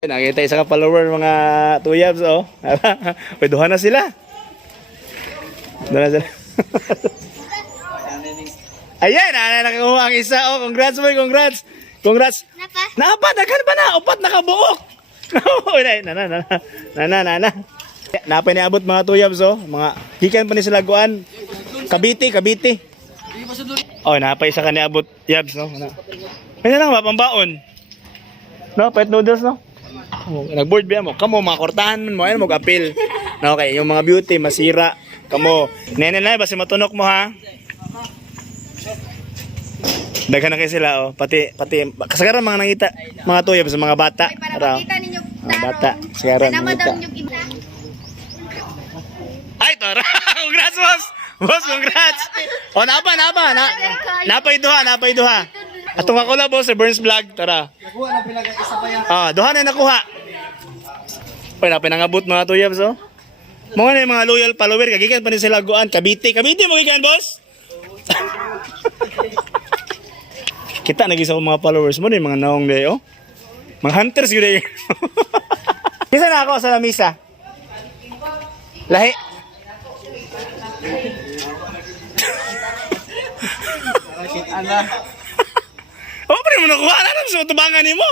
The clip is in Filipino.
Nakita isa ka follower mga tuyabs oh. Uy, duha na sila. Duha na sila. Ayan, ah, nakakuha ang isa oh. Congrats boy, congrats. Congrats. Napa? Napa, daghan pa na. Upat nakabuok. Uy, na na na na na na na. Napa niabot mga tuyabs oh. Mga hikan pa ni sila guan. Kabiti, kabiti. Oh, napa isa ka niabot yabs no. Ano lang ba pambaon? No, pet noodles no. Oh, nag-board biya mo. Kamo mga kortahan mo, ayun mo appeal. No, okay, yung mga beauty masira. Kamo, nene na basi matunok mo ha. Daghan na kayo sila oh. Pati pati kasagaran mga nangita mga tuyab sa mga bata. Ay, para makita ninyo Mga bata. Kasagaran nangita. daw yung iba. Ay, tara. congrats, boss. Boss, congrats. Oh, napa, napa. Na, napay duha, napay duha. Atong ako la, boss, sa Burns Vlog. Tara. Nakuha na pila ka isa pa yan. Ah, duha na nakuha. Uy, napay nangabot mga tuyabs, oh. Mga na mga loyal follower, kagikan pa ni sila guan. Kabite, kabite mo gikan, boss. Kita naging sa mga followers mo, na yung mga naong day, oh. Mga hunters, yun eh. Kisa na ako sa lamisa. Lahi. Ana. Oh, rin mo nakuha na lang sa tubangan ni mo.